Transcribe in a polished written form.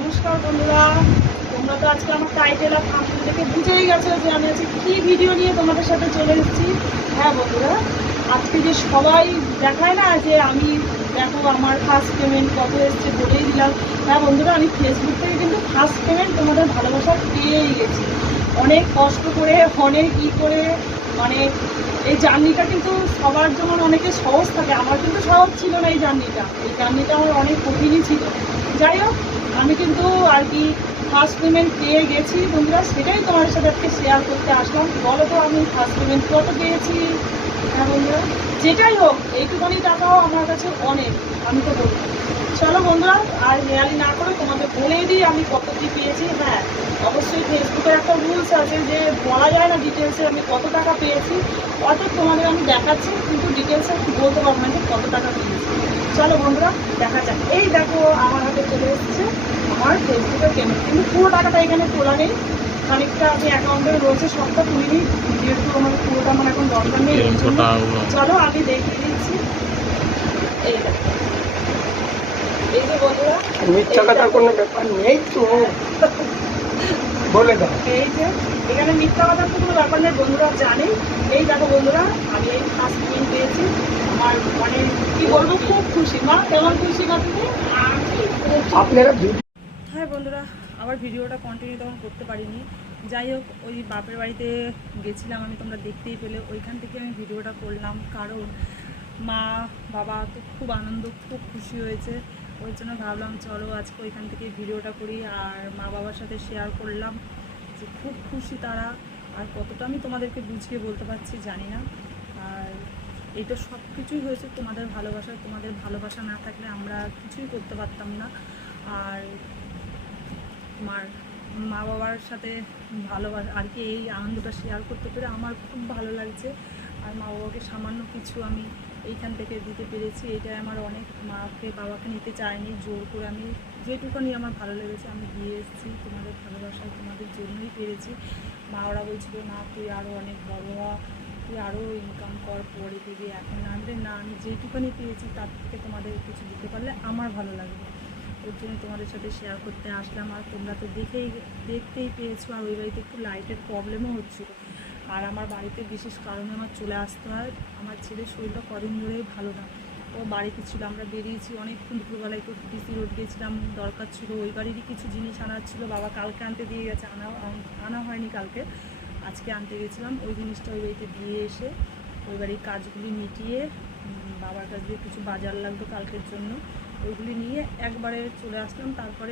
নমস্কার বন্ধুরা, তোমরা তো আজকে আমার টাইটেল আর থাম্বনেল দেখে বুঝেই গেছো যে আমি আজকে কী ভিডিও নিয়ে তোমাদের সাথে চলে এসেছি। হ্যাঁ বন্ধুরা, আজকে যে সবাই দেখায় না যে আমি দেখো আমার ফার্স্ট পেমেন্ট কত এসছে বলেই দিলাম। হ্যাঁ বন্ধুরা, আমি ফেসবুক থেকে কিন্তু ফার্স্ট পেমেন্ট তোমাদের ভালোবাসা পেয়েই গেছি। অনেক কষ্ট করে, অনেক করে, মানে এই জার্নিটা কিন্তু সবার যেমন অনেকে সহজ থাকে, আমার কিন্তু সহজ ছিল না। এই জার্নিটা আমার অনেক কঠিনই ছিল। যাই হোক, আমি কিন্তু আর কি ফার্স্ট পেমেন্ট পেয়ে গেছি বন্ধুরা, সেটাই তোমার সাথে আজকে শেয়ার করতে আসলাম। বলো তো আমি ফার্স্ট পেমেন্ট কত পেয়েছি। হ্যাঁ বন্ধুরা, যেটাই হোক এইটুখানি টাকাও আমার কাছে অনেক, আমি তো বলবো। চলো বন্ধুরা, আর হেয়ালি না করে তোমাদের বলেই দিই আমি কত কি পেয়েছি। হ্যাঁ, অবশ্যই ফেসবুকের একটা রুলস আছে যে বলা যায় না ডিটেলসে আমি কত টাকা পেয়েছি, অর্থাৎ তোমাদের আমি দেখাচ্ছি কিন্তু ডিটেলসে আমি বলতে পারবো না যে কত টাকা পেয়েছি। চলো বন্ধুরা দেখা যাক। এই দেখো আমার হাতে চলে এসেছে আমার ফেসবুকের পেমেন্ট, কিন্তু পুরো টাকাটা এখানে তোলা নেই, খানিকটা আমি অ্যাকাউন্টে রয়েছে, সবটা তুলিনি, যেহেতু আমার পুরোটা আমার এখন দরকার নেই। চলো আমি দেখিয়ে দিচ্ছি। এই দেখো, এই যে বন্ধুরা, মিথ্যা কথার কোনো ব্যাপার নেই তো, বলে দাও। এই যে এখানে মিথ্যা কথার তো কোনো ব্যাপার নেই, বন্ধুরা জানে। এই দেখো বন্ধুরা, আমি এই ফার্স্ট পেমেন্ট পেয়েছি। আমার মানে কি বলবো, খুব খুশি। মা কেমন খুশি না তুমি? আপনারা হ্যাঁ বন্ধুরা, আবার ভিডিওটা কন্টিনিউ তখন করতে পারিনি। যাই হোক, ওই বাপের বাড়িতে গেছিলাম আমি, তোমরা দেখতেই পেলে। ওইখান থেকে আমি ভিডিওটা করলাম, কারণ মা বাবা তো খুব আনন্দ, খুব খুশি হয়েছে। ওই জন্য ভাবলাম চলো আজকে ওইখান থেকে ভিডিওটা করি, আর মা বাবার সাথে শেয়ার করলাম যে খুব খুশি তারা। আর কতটা আমি তোমাদেরকে বুঝিয়ে বলতে পারছি জানি না। আর এটা সব কিছুই হয়েছে তোমাদের ভালোবাসা। তোমাদের ভালোবাসা না থাকলে আমরা কিছুই করতে পারতাম না। আর আমার মা বাবার সাথে ভালোবাসা আর কি, এই আনন্দটা শেয়ার করতে পেরে আমার খুব ভালো লাগছে। আর মা বাবাকে সামান্য কিছু আমি এইখান থেকে দিতে পেরেছি, এইটাই আমার অনেক। মাকে বাবাকে নিতে চাইনি, জোর করে আমি যেটুকুনি আমার ভালো লেগেছে আমি দিয়ে এসেছি। তোমাদের ভালোবাসায় তোমাদের জন্যই পেরেছি। মা ওরা বলছিল না তুই আরও অনেক বড় হ, তুই আরও ইনকাম কর পরে দিবি, এখন আনবে না। আমি যেটুকুনি পেয়েছি তার থেকে তোমাদের কিছু দিতে পারলে আমার ভালো লাগবে, ওর জন্য তোমাদের সাথে শেয়ার করতে আসলাম। আর তোমরা তো দেখতেই পেয়েছো। আর ওই বাড়িতে একটু লাইটের প্রবলেমও হচ্ছিলো, আর আমার বাড়িতে বিশেষ কারণে আমার চলে আসতে হয়। আমার ছেলের শরীরটা কদিন ধরেই ভালো না, ও বাড়িতে ছিল। আমরা বেরিয়েছি অনেকক্ষণ, দুপুরবেলায় একটু ডিসি রোড গেছিলাম, দরকার ছিল। ওই বাড়িরই কিছু জিনিস আনার ছিল, বাবা কালকে আনতে দিয়ে গেছে, আনা হয়নি কালকে, আজকে আনতে গেছিলাম। ওই জিনিসটা ওই বাড়িতে দিয়ে এসে ওই বাড়ির কাজগুলি মিটিয়ে বাবার কাছ দিয়ে কিছু বাজার লাগতো কালকের জন্য, ওইগুলি নিয়ে একবারে চলে আসলাম। তারপরে